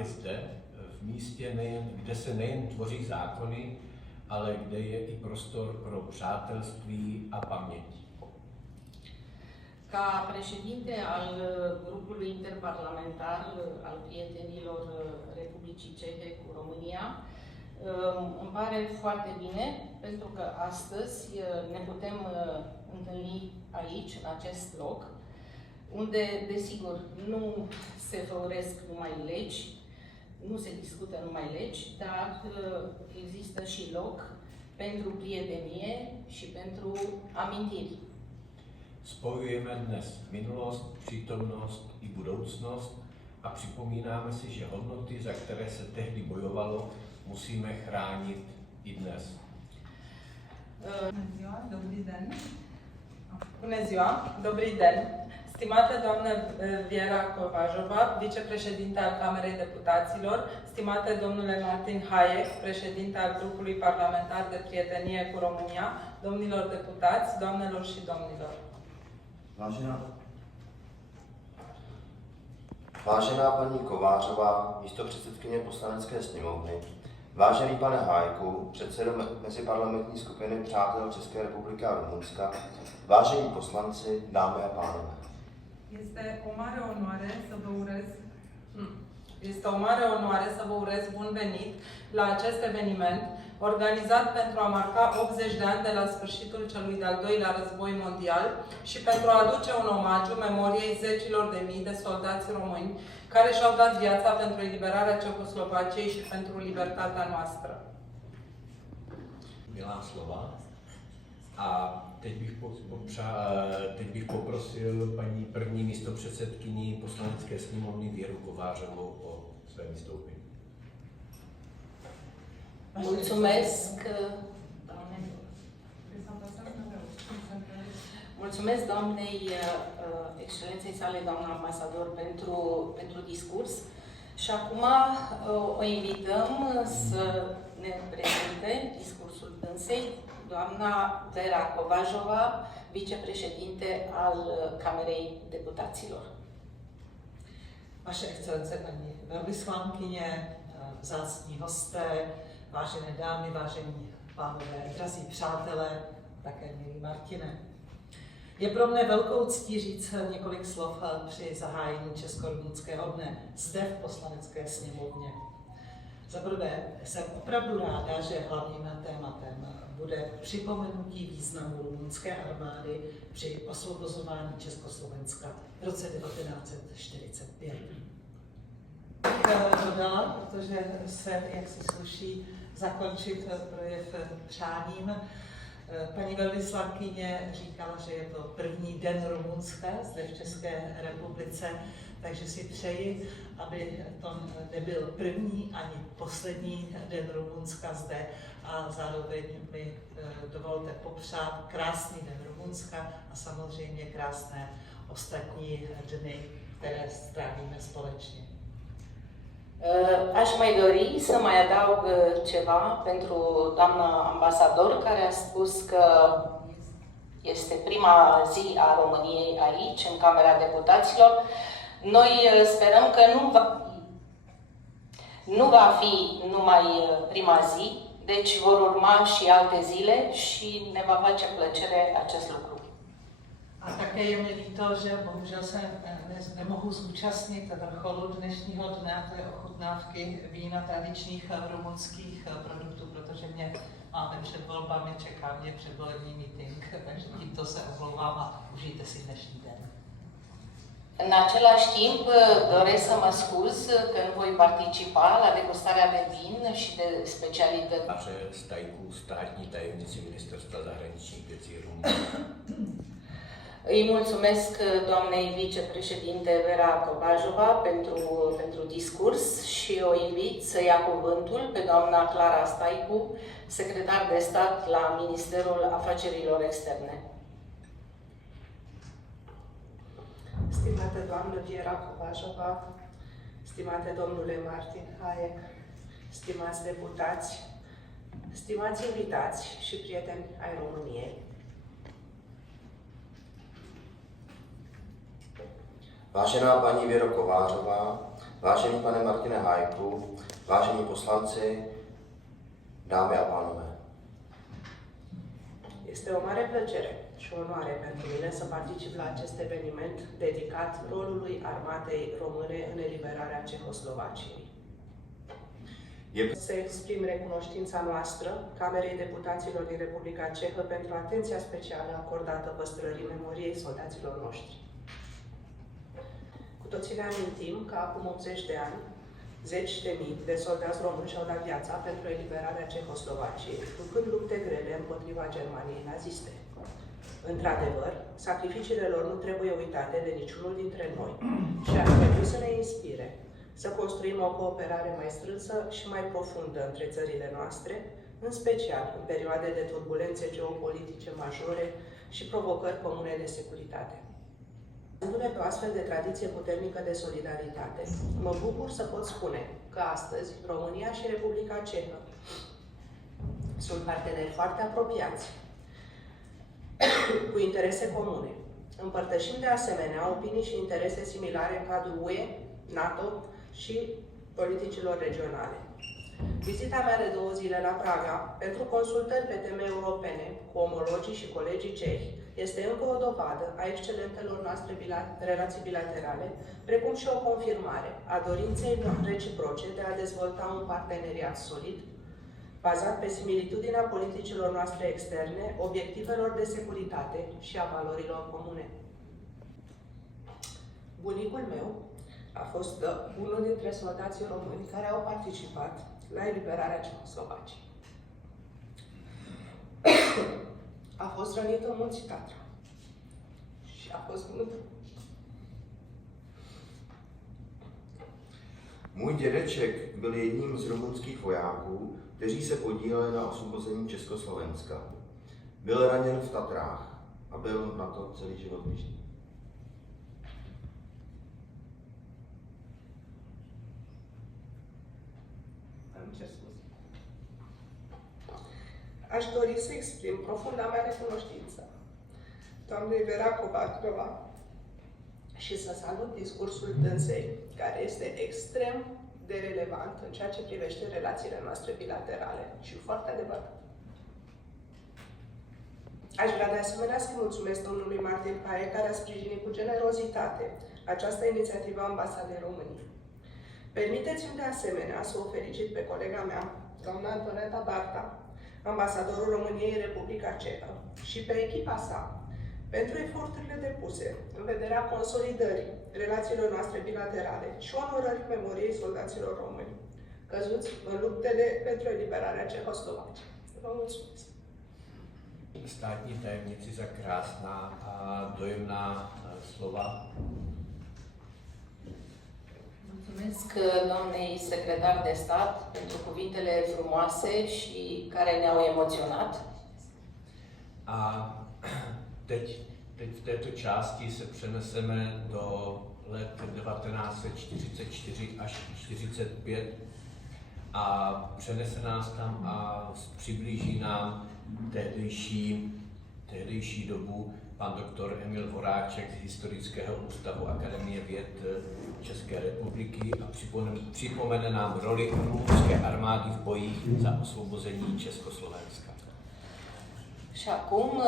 právě zde, v místě, kde se nejen tvoří zákony, ale kde je i prostor pro přátelství a paměť. Ca președinte al grupului interparlamentar al prietenilor Republicii Cehe cu România, îmi pare foarte bine pentru că astăzi ne putem întâlni aici, în acest loc, unde, desigur, nu se făuresc numai legi, nu se discută numai legi, dar există și loc pentru prietenie și pentru amintiri. Spojujeme dnes minulost, přítomnost i budoucnost a připomínáme si, že hodnoty, za které se tehdy bojovalo, musíme chránit i dnes. Bună ziua, dobrý den. Bună ziua, dobrý den. Stimată doamnă Viera Covajova, vicepreședinte al Camerei Deputaților, stimate domnule Martin Hayek, președinte al grupului parlamentar de prietenie cu România, domnilor deputați, doamnelor și domnilor. Vážená paní Kovářová, místopředsedkyně Poslanecké sněmovny, vážený pane Hájku, předsedo meziparlamentní skupiny Přátel České republiky a Rumunska, vážení poslanci, dámy a pánové. Este o mare onoare să vă urez bun venit la acest eveniment organizat pentru a marca 80 de ani de la sfârșitul celui de-al doilea război mondial și pentru a aduce un omagiu memoriei zecilor de mii de soldați români care și-au dat viața pentru eliberarea Cehoslovaciei și pentru libertatea noastră. Milá slova. A teď bych poprosil paní první místopředsedkyni Poslanecké sněmovny Věru Kovářovou o své vystoupení. Mulțumesc doamnei excelenței sale, doamna ambasador, pentru discurs. Și acum o invităm să ne prezinte discursul dânsei, doamna Vera Covajova, vicepreședinte al Camerei Deputaților. Vaše excelence, paní velvyslankyně, vzácní hosté, vážené dámy, vážení pánové, drazí přátelé, také milý Martine. Je pro mne velkou ctí říct několik slov při zahájení Česko-rumunského dne zde v Poslanecké sněmovně. Za prvé jsem opravdu ráda, že hlavním tématem bude připomenutí významu rumunské armády při osvobozování Československa v roce 1945. Dodala, protože se, jak se sluší, zakončit projev přáním. Paní velvyslankyně říkala, že je to první den Rumunska zde v České republice, takže si přeji, aby to nebyl první ani poslední den Rumunska zde a zároveň mi dovolte popřát krásný den Rumunska a samozřejmě krásné ostatní dny, které strávíme společně. Aș mai dori să mai adaug ceva pentru doamna ambasador, care a spus că este prima zi a României aici, în Camera Deputaților. Noi sperăm că nu va fi numai prima zi, deci vor urma și alte zile și ne va face plăcere acest lucru. A také je mi líto, že bohužel se nemohu zúčastnit vrcholu dnešního dne, a to je ochutnávky vína tradičních rumunských produktů, protože máme před volbami, čeká mě předvolební meeting, takže tímto se omlouvám a užijte si dnešní den. În același timp, doresc să mă scuz că nu voi participa la degustarea de vin și de specialități. Stajku státní tajemnici Ministerstva zahraničních věcí Rumunska. Îi mulțumesc doamnei vicepreședinte Vera Covajova pentru discurs și o invit să ia cuvântul pe doamna Clara Staicu, secretar de stat la Ministerul Afacerilor Externe. Stimată doamnă Viera Covajova, stimate domnule Martin Hayek, stimați deputați, stimați invitați și prieteni ai României. Vážená paní Věro Kovářová, Vážený pane Martine Hájku, vážení poslanci, dámy a pánové. Este o mare plăcere și onoare pentru mine să particip la acest eveniment dedicat rolului armatei române în eliberarea Cehoslovaciei. Să exprim recunoștința noastră Camerei Deputaților din Republica Cehă pentru atenția specială acordată păstrării memoriei soldaților noștri. Cu toții ne amintim că acum 80 de ani, zeci de mii de soldați români și-au dat viața pentru eliberarea Cehoslovaciei, ducând lupte grele împotriva Germaniei naziste. Într-adevăr, sacrificiile lor nu trebuie uitate de niciunul dintre noi și ar trebui să ne inspire să construim o cooperare mai strânsă și mai profundă între țările noastre, în special în perioade de turbulențe geopolitice majore și provocări comune de securitate. Bazându-ne pe o astfel de tradiție puternică de solidaritate, mă bucur să pot spune că astăzi România și Republica Cehă sunt parteneri foarte apropiați, cu interese comune. Împărtășim de asemenea opinii și interese similare în cadrul UE, NATO și politicilor regionale. Vizita mea de 2 zile la Praga, pentru consultări pe teme europene cu omologii și colegii cehi, este încă o dovadă a excelentelor noastre relații bilaterale, precum și o confirmare a dorinței reciproce de a dezvolta un parteneriat solid, bazat pe similitudinea politicilor noastre externe, obiectivelor de securitate și a valorilor comune. Bunicul meu a fost unul dintre soldații români care au participat la eliberarea Cehoslovaciei. A fost rănit în Munții Tatra și a fost vânut. Můj dědeček byl jedním z rumunských vojáků, kteří se podíleli na osvobození Československa. Byl raněn v Tatrách a byl na to celý život pyšný. Aș dori să exprim profunda mea recunoștință doamnei Vera Covatrova și să salut discursul dânsei, care este extrem de relevant în ceea ce privește relațiile noastre bilaterale și foarte adevărat. Aș vrea de asemenea să-i mulțumesc domnului Martin Hájek, care a sprijinit cu generozitate această inițiativă a Ambasadei României. Permiteți-mi de asemenea să o felicit pe colega mea, doamna Antoneta Barta, ambasadorul României în Republica Cehă, și pe echipa sa, pentru eforturile depuse în vederea consolidării relațiilor noastre bilaterale și onorării memoriei soldaților români căzuți în luptele pentru eliberarea Cehoslovaciei. Vă mulțumesc! Státní tajemnici za krásná a dojemná slova. Mulțumesc doamnei secretar de stat pentru cuvintele frumoase și care ne-au emoționat. A teď v této části se přeneseme do let 1944 až 1945 a přenese nás tam a přiblíží nám tehdejší dobu pan doktor Emil Voráček z Historického ústavu Akademie věd České republiky a připomene nám roli rumunské armády v bojích za osvobození Československa. Și acum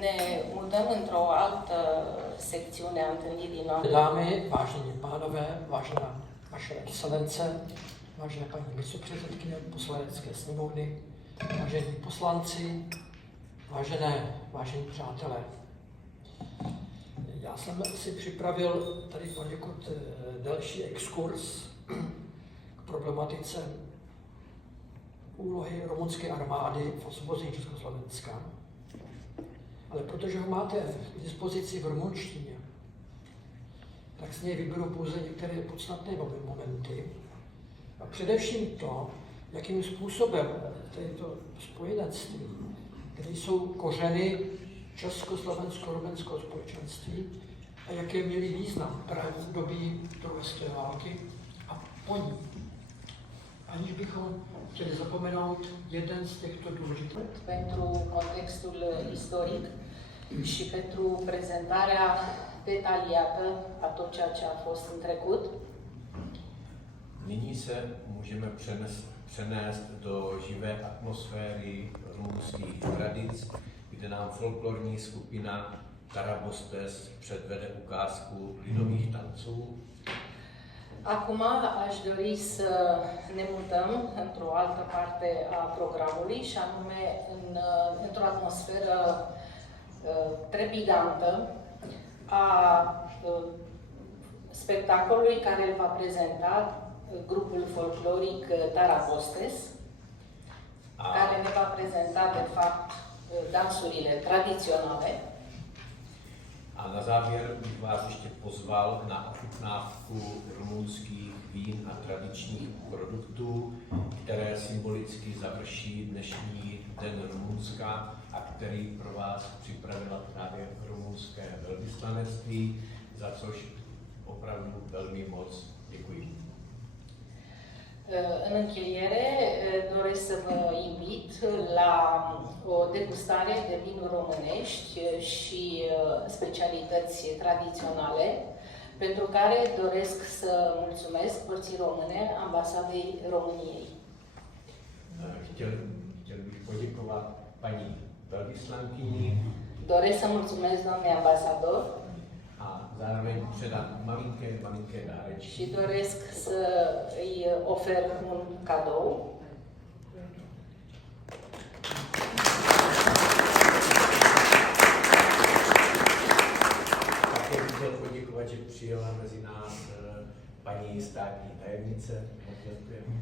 ne mutăm într-o altă secțiune a întâlnirii noastre. Dámy, vážení pánové, vážená vaše excelence, vážená paní místopředsedkyně Poslanecké sněmovny, vážení poslanci, vážení přátelé. Já jsem si připravil tady poněkud delší exkurs k problematice úlohy rumunské armády v osvobození Československa. Ale protože ho máte k dispozici v rumunštině, tak z něj vyberu pouze některé podstatné momenty. A především to, jakým způsobem této spojenectví, kde jsou kořeny československo-rumunského společenství a jaké měly význam právě v době druhé světové války a po ní. Aniž bychom chtěli zapomenout jeden z těchto důležitých. Pentru contextul istoric și pentru prezentarea detaliată a tot ceea ce a fost în trecut. Nyní se můžeme přenést do živé atmosféry rumunských tradic, kde nám folklorní skupina Tarabostes předvede ukázku lidových tanců. Acum aș dori să ne mutăm într-o altă parte a programului și anume într-o atmosferă trepidantă a spectacolului care îl va prezenta grupul folcloric Tarabostes, care ne va prezenta de fapt dansurile tradiționale. A na závěr bych vás ještě pozval na ochutnávku rumunských vín a tradičních produktů, které symbolicky završí dnešní Den Rumunska a který pro vás připravila právě rumunské velvyslanectví, za což opravdu velmi moc děkuji. În încheiere, doresc să vă invit la o degustare de vinuri românești și specialități tradiționale, pentru care doresc să mulțumesc părții române, Ambasadei României. Chtěl bych poděkovat paní velvyslankyni Doresc să mulțumesc doamnei ambasador a zároveň předat malinké dárečky. și doresc să îi ofer un cadou. Také bych chtěl poděkovat, že přijela mezi nás paní státní tajemnice. Moc děkujeme.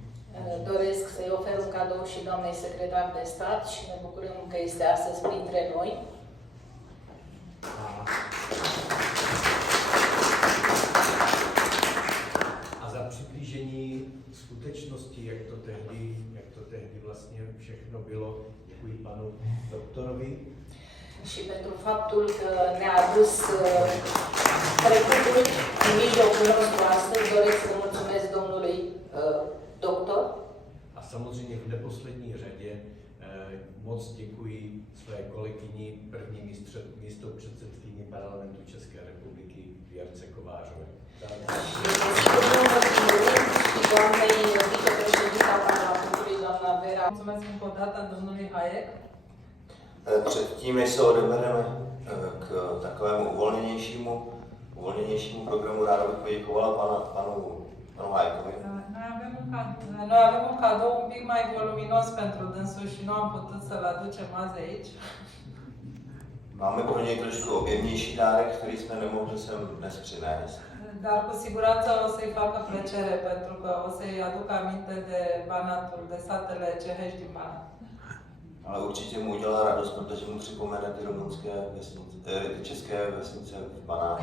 Doresc să-i ofer un cadou și doamnei secretar de stat și ne bucurăm că este astăzi printre noi. A za přiblížení skutečnosti, jak to tehdy vlastně všechno bylo, děkuji panu doktorovi. Și pentru faptul că ne-a adus trecutul în mijlocul nostru astăzi, doresc să mulțumesc domnului doctor. A samozřejmě v neposlední řadě moc děkuji své kolegyni, první místopředsedkyni Parlamentu České republiky Věrce Kovářové. Și doamnei vicepreședinta Parlamentului, doamna Vera. Mulțumesc încă o dată domnului Hayek. Předtím, než se odebereme k takovému uvolněnějšímu programu, ráda bych poděkovala panu Haykovi. Noi avem un cadou un pic mai voluminos pentru dânsul și nu am putut să-l aducem azi aici. Máme pro něj trošku objemnější dárek, který jsme nemohli sem dnes přinést. Dar cu siguranță o să-i facă plăcere, pentru că o să-i aduc aminte de Banatul, de satele cehești din Banat. Ale určitě mu udělá radost, protože mu připomene ty rumunské vesnice, ty české vesnice v Banátu.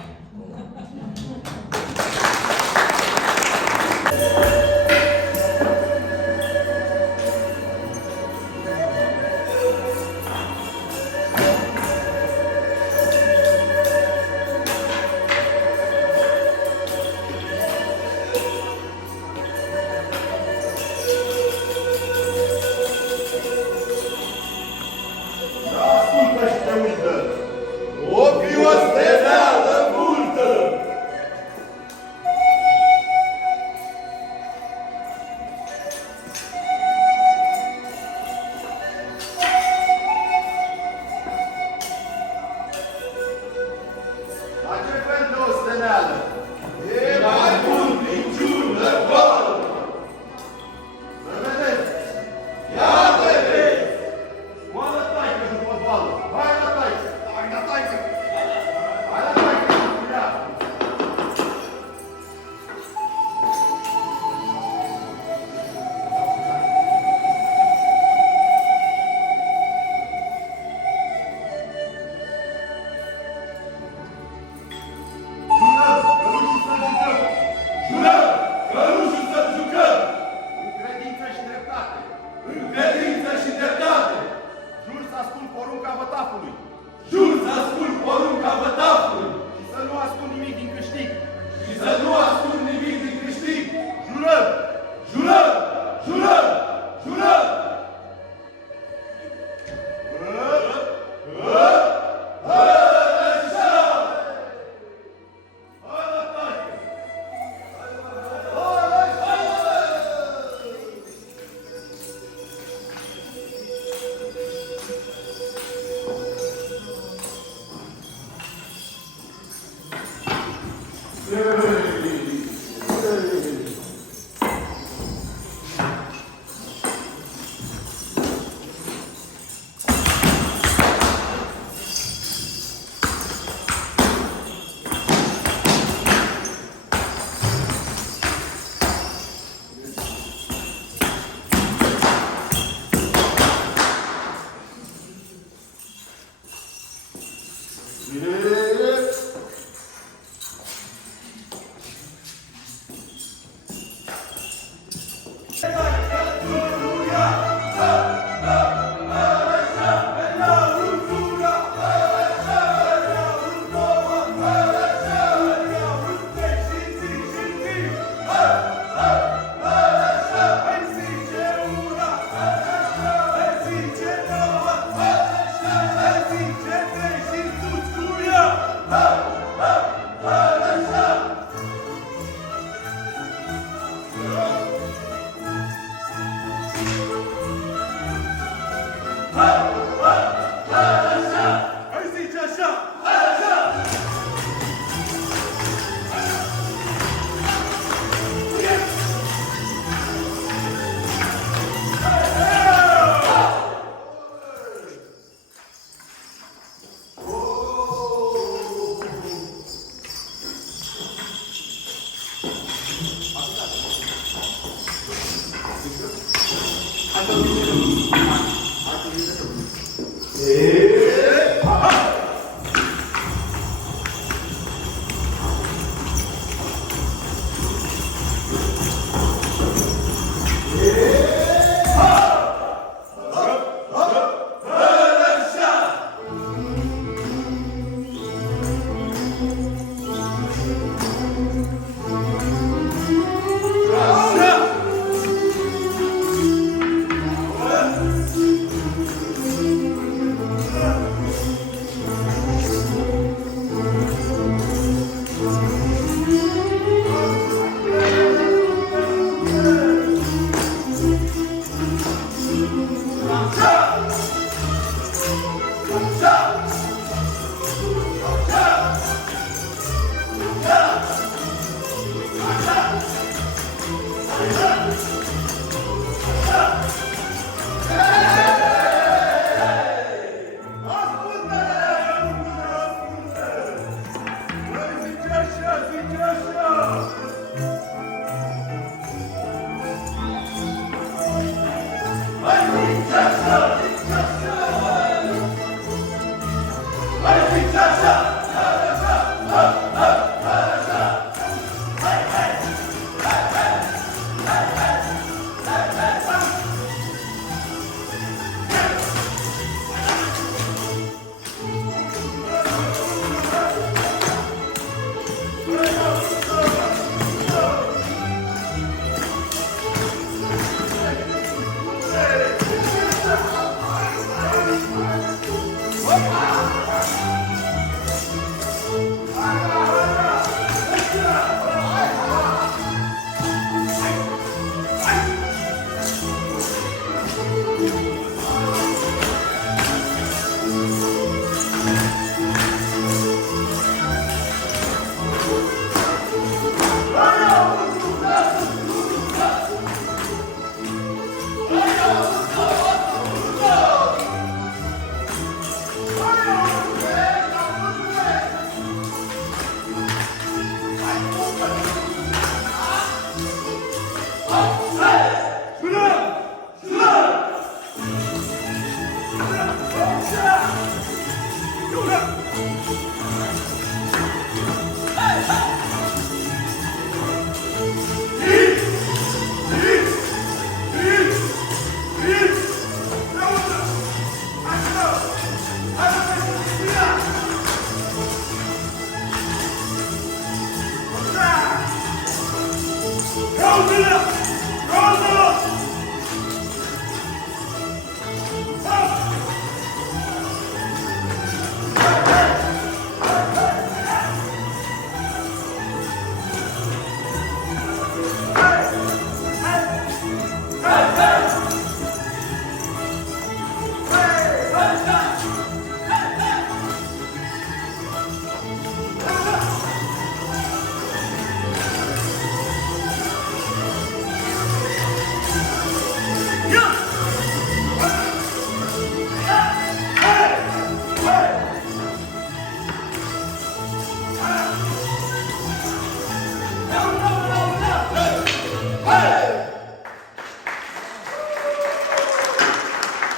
Vai,